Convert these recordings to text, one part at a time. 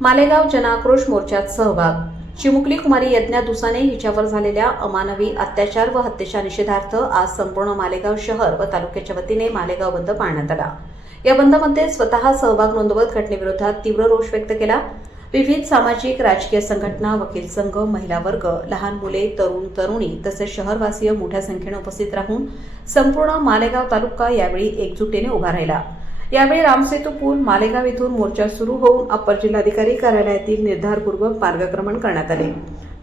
मालेगाव जनाक्रोश मोर्चात सहभाग. चिमुकली कुमारी यज्ञा दुसाने हिच्यावर झालेल्या अमानवी अत्याचार व हत्येच्या निषेधार्थ आज संपूर्ण मालेगाव शहर व तालुक्याच्या वतीने मालेगाव बंद पाळण्यात आला. या बंदमध्ये स्वतः सहभाग नोंदवत घटनेविरोधात तीव्र रोष व्यक्त केला. विविध सामाजिक राजकीय संघटना वकील संघ महिला वर्ग लहान मुले तरुण तरुणी तसेच शहरवासीय मोठ्या संख्येने उपस्थित राहून संपूर्ण मालेगाव तालुका यावेळी एकजुटीने उभा राहिला. यावेळी रामसेतू पूल मालेगाव येथून मोर्चा सुरू होऊन अप्पर जिल्हाधिकारी कार्यालयातील निर्धारपूर्वक मार्गक्रमण करण्यात आले.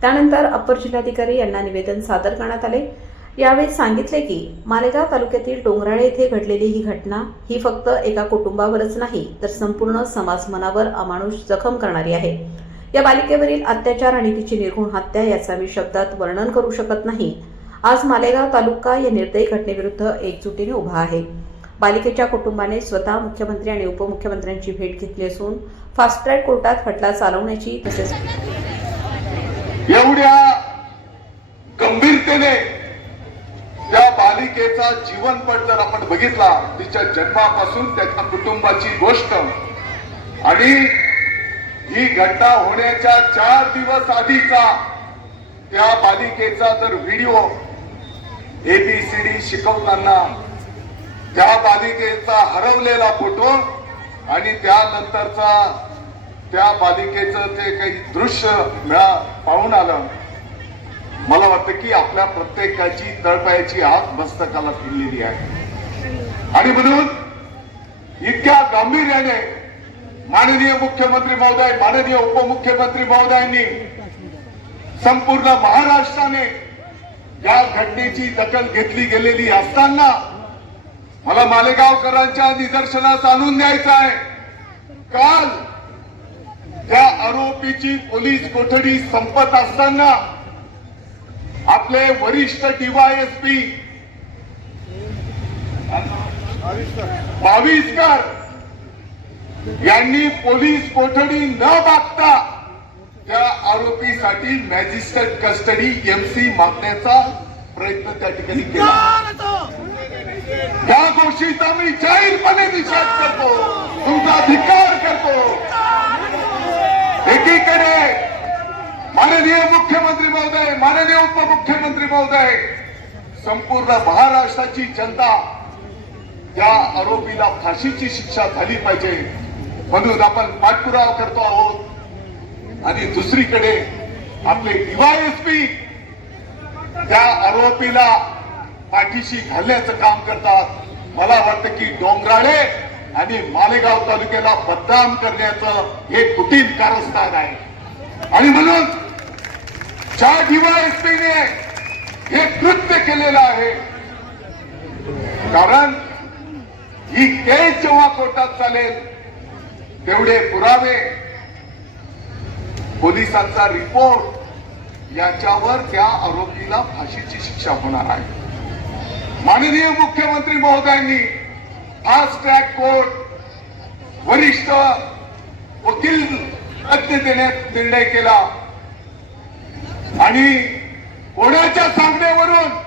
त्यानंतर अप्पर जिल्हाधिकारी यांना निवेदन सादर करण्यात आले. यावेळी सांगितले की मालेगाव तालुक्यातील डोंगराळे येथे घडलेली ही घटना ही फक्त एका कुटुंबावरच नाही तर संपूर्ण समाज मनावर अमानुष जखम करणारी आहे. या बालिकेवरील अत्याचार आणि तिची निर्घुण हत्या याचा मी शब्दात वर्णन करू शकत नाही. आज मालेगाव तालुका या निर्दयी घटनेविरुद्ध एकजुटीने उभा आहे. बालिकेच्या कुटुंबाने स्वतः मुख्यमंत्री आणि उपमुख्यमंत्र्यांची भेट घेतली असून फास्ट ट्रॅक कोर्टात खटला चालवण्याची तसेच एवढ्या गंभीरतेने त्या बालिकेचा जीवनपट जर आपण बघितला तिच्या जन्मापासून त्याच्या कुटुंबाची गोष्ट आणि ही घटना होण्याच्या चार दिवस आधीचा त्या बालिकेचा जर व्हिडिओ एबीसीडी शिकवताना त्या बालिकेचा हरवलेला फोटो आणि त्यानंतरचा त्या बालिकेचं जे काही दृश्य मिळा पाहून आलं मला वाटतं की आपल्या प्रत्येकाची तळपायाची हात मस्तकाला फिरलेली आहे. आणि म्हणून इतक्या गांभीर्याने माननीय मुख्यमंत्री महोदय माननीय उपमुख्यमंत्री महोदयांनी संपूर्ण महाराष्ट्राने या घटनेची दखल घेतली गेलेली असताना मला मालेगावकरांच्या निदर्शनास आणून द्यायचं आहे. काल त्या आरोपीची पोलीस कोठडी संपत असताना आपले वरिष्ठ डीवायएसपी बावीसकर यांनी पोलीस कोठडी न मागता त्या आरोपीसाठी मॅजिस्ट्रेट कस्टडी एमसी मागण्याचा प्रयत्न त्या ठिकाणी केला. या गोष्टीचा मी जाहीरपणे निषेध करतो. तुमचा धिक्कार करतो. एकीकडे माननीय मुख्यमंत्री महोदय माननीय उपमुख्यमंत्री महोदय संपूर्ण महाराष्ट्राची जनता त्या आरोपीला फाशीची शिक्षा झाली पाहिजे. म्हणून आपण पाठपुरावा करतो आहोत. आणि दुसरीकडे आपले डीवायएसपी त्या आरोपीला पाठीशी घालण्याचं काम करतात. मला वाटतं की डोंगराळे आणि मालेगाव तालुक्याला बदनाम करण्याचं हे कुटील कारस्थान आहे. आणि म्हणून ज्या डीवायएसपीने हे कृत्य केलेलं आहे कारण ही केस जेव्हा कोर्टात चालेल तेवढे पुरावे पोलिसांचा रिपोर्ट याच्यावर त्या आरोपीला फाशीची शिक्षा होणार आहे. माननीय मुख्यमंत्री महोदयांनी फास्ट ट्रॅक कोर्ट वरिष्ठ वकील तज्ञ देण्यात निर्णय केला. आणि कोणाच्या सांगण्यावरून